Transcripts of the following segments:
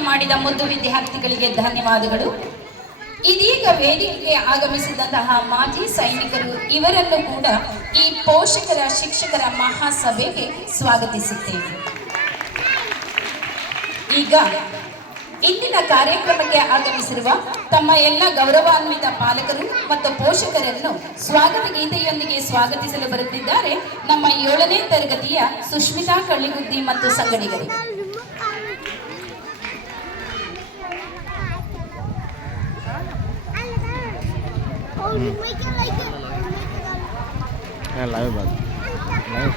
ಮಾಡಿದ ಮುದ್ದು ವಿದ್ಯಾರ್ಥಿಗಳಿಗೆ ಧನ್ಯವಾದಗಳು. ಇದೀಗ ವೇದಿಕೆಗೆ ಆಗಮಿಸಿದಂತಹ ಮಾಜಿ ಸೈನಿಕರು ಇವರನ್ನು ಕೂಡ ಈ ಪೋಷಕರ ಶಿಕ್ಷಕರ ಮಹಾಸಭೆಗೆ ಸ್ವಾಗತಿಸುತ್ತೇವೆ ಈಗ ಇಂದಿನ ಕಾರ್ಯಕ್ರಮಕ್ಕೆ ಆಗಮಿಸಿರುವ ತಮ್ಮ ಎಲ್ಲ ಗೌರವಾನ್ವಿತ ಪಾಲಕರು ಮತ್ತು ಪೋಷಕರನ್ನು ಸ್ವಾಗತ ಗೀತೆಯೊಂದಿಗೆ ಸ್ವಾಗತಿಸಲು ಬರುತ್ತಿದ್ದಾರೆ ನಮ್ಮ ಏಳನೇ ತರಗತಿಯ ಸುಷ್ಮಿತಾ ಕಳ್ಳಿಗುದ್ದಿ ಮತ್ತು ಸಂಗಡಿಗರು. হ্যাঁ লাইভ বাদ লাইভ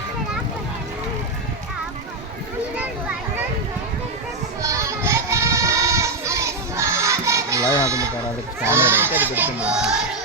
লাইভ হাতে কারা কামে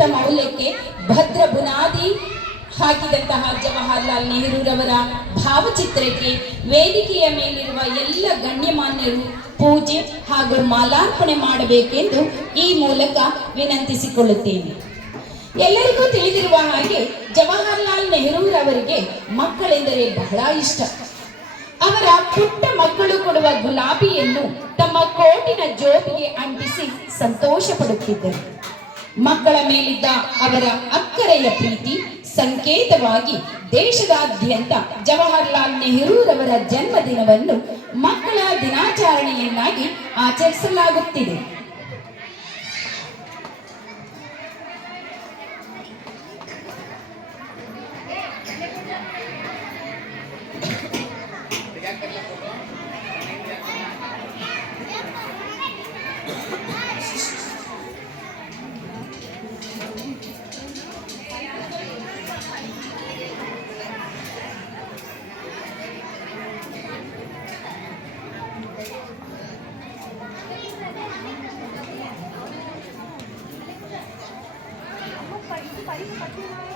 ಆಡಳಿತ ಮೌಲ್ಯಕ್ಕೆ ಭದ್ರ ಬುನಾದಿ ಹಾಕಿದಂತಹ ಜವಾಹರ್ಲಾಲ್ ನೆಹರೂರವರ ಭಾವಚಿತ್ರಕ್ಕೆ ವೇದಿಕೆಯ ಮೇಲಿರುವ ಎಲ್ಲ ಗಣ್ಯಮಾನ್ಯರು ಪೂಜೆ ಹಾಗೂ ಮಾಲಾರ್ಪಣೆ ಮಾಡಬೇಕೆಂದು ಈ ಮೂಲಕ ವಿನಂತಿಸಿಕೊಳ್ಳುತ್ತೇನೆ. ಎಲ್ಲರಿಗೂ ತಿಳಿದಿರುವ ಹಾಗೆ ಜವಾಹರ್ಲಾಲ್ ನೆಹರೂರವರಿಗೆ ಮಕ್ಕಳೆಂದರೆ ಬಹಳ ಇಷ್ಟ. ಅವರ ಪುಟ್ಟ ಮಕ್ಕಳು ಕೊಡುವ ಗುಲಾಬಿಯನ್ನು ತಮ್ಮ ಕೋಟಿನ ಜೋಬಿಗೆ ಅಂಟಿಸಿ ಸಂತೋಷ ಪಡುತ್ತಿದ್ದರು ಮಕ್ಕಳ ಮೇಲಿದ್ದ ಅವರ ಅಕ್ಕರೆಯ ಪ್ರೀತಿ ಸಂಕೇತವಾಗಿ ದೇಶದಾದ್ಯಂತ ಜವಾಹರ್ಲಾಲ್ ನೆಹರೂರವರ ಜನ್ಮದಿನವನ್ನು ಮಕ್ಕಳ ದಿನಾಚರಣೆಯನ್ನಾಗಿ ಆಚರಿಸಲಾಗುತ್ತಿದೆ. り負けない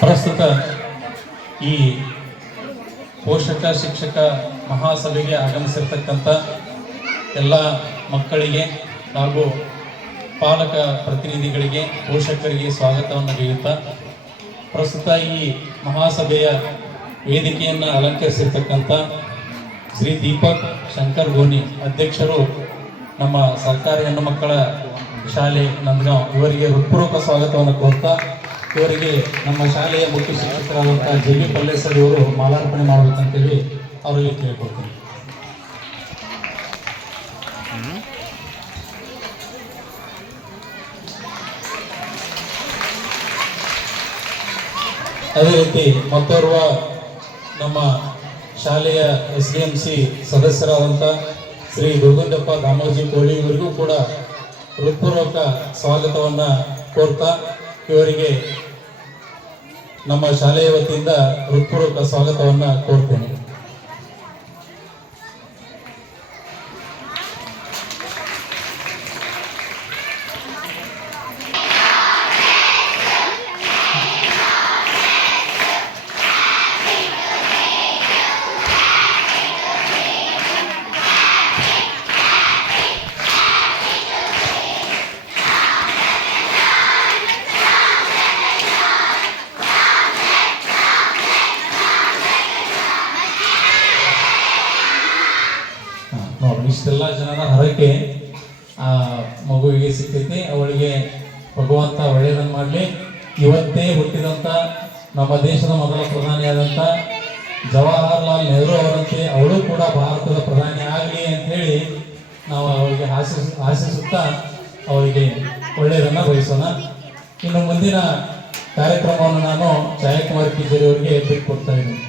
ಪ್ರಸ್ತುತ ಈ ಪೋಷಕ, ಶಿಕ್ಷಕ ಮಹಾಸಭೆಗೆ ಆಗಮಿಸಿರ್ತಕ್ಕಂಥ ಎಲ್ಲ ಮಕ್ಕಳಿಗೆ ಹಾಗೂ ಪಾಲಕ ಪ್ರತಿನಿಧಿಗಳಿಗೆ, ಪೋಷಕರಿಗೆ ಸ್ವಾಗತವನ್ನು ನೀಡುತ್ತಾ, ಪ್ರಸ್ತುತ ಈ ಮಹಾಸಭೆಯ ವೇದಿಕೆಯನ್ನು ಅಲಂಕರಿಸಿರ್ತಕ್ಕಂಥ ಶ್ರೀ ದೀಪಕ್ ಶಂಕರ್ ಗೋನಿ ಅಧ್ಯಕ್ಷರು ನಮ್ಮ ಸರ್ಕಾರಿ ಹೆಣ್ಣು ಮಕ್ಕಳ ಶಾಲೆ ನಂದಗಾಂವ್ ಇವರಿಗೆ ಹೃತ್ಪೂರ್ವಕ ಸ್ವಾಗತವನ್ನು ಕೋರ್ತಾ, ಇವರಿಗೆ ನಮ್ಮ ಶಾಲೆಯ ಮುಖ್ಯ ಶಿಕ್ಷಕರಾದಂಥ ಜೆ ಬಿ ಪಲ್ಲೇಸರ್ ಇವರು ಮಾಲಾರ್ಪಣೆ ಮಾಡಬೇಕಂತೇಳಿ ಅವರಿಗೆ ಕೇಳಿಕೊಡ್ತೀನಿ. ಅದೇ ರೀತಿ ಮತ್ತೋರ್ವ ನಮ್ಮ ಶಾಲೆಯ ಎಸ್ ಡಿ ಎಂ ಸಿ ಸದಸ್ಯರಾದಂಥ ಶ್ರೀ ದುರ್ಗಂಧಪ್ಪ ದಾಮೋಜಿ ಕೋಳಿ ಇವರಿಗೂ ಕೂಡ ಹೃತ್ಪೂರ್ವಕ ಸ್ವಾಗತವನ್ನು ಕೋರ್ತಾ ಇವರಿಗೆ ನಮ್ಮ ಶಾಲೆಯ ವತಿಯಿಂದ ಹೃತ್ಪೂರ್ವಕ ಸ್ವಾಗತವನ್ನು ಕೋರ್ತೇನೆ. ಇಷ್ಟೆಲ್ಲ ಜನರ ಹರಕೆ ಆ, ಮಗುವಿಗೆ ಸಿಗ್ತೈತಿ. ಅವಳಿಗೆ ಭಗವಂತ ಒಳ್ಳೆಯದನ್ನು ಮಾಡಲಿ. ಇವತ್ತೇ ಹುಟ್ಟಿದಂಥ ನಮ್ಮ ದೇಶದ ಮೊದಲ ಪ್ರಧಾನಿಯಾದಂಥ ಜವಾಹರ್ಲಾಲ್ ನೆಹರು ಅವರಂತೆ ಅವಳು ಕೂಡ ಭಾರತದ ಪ್ರಧಾನಿ ಆಗಲಿ ಹೇಳಿ ನಾವು ಅವರಿಗೆ ಆಶಿಸ್, ಆಶಿಸುತ್ತಾ ಅವರಿಗೆ ಒಳ್ಳೆಯದನ್ನ ಬಯಸೋಣ. ಇನ್ನು ಮುಂದಿನ ಕಾರ್ಯಕ್ರಮವನ್ನು ನಾನು ಜಯಕುಮಾರ್ ಕಿಜರಿ ಅವರಿಗೆ ಬಿಟ್ಟು ಕೊಡ್ತಾ ಇದ್ದೀನಿ.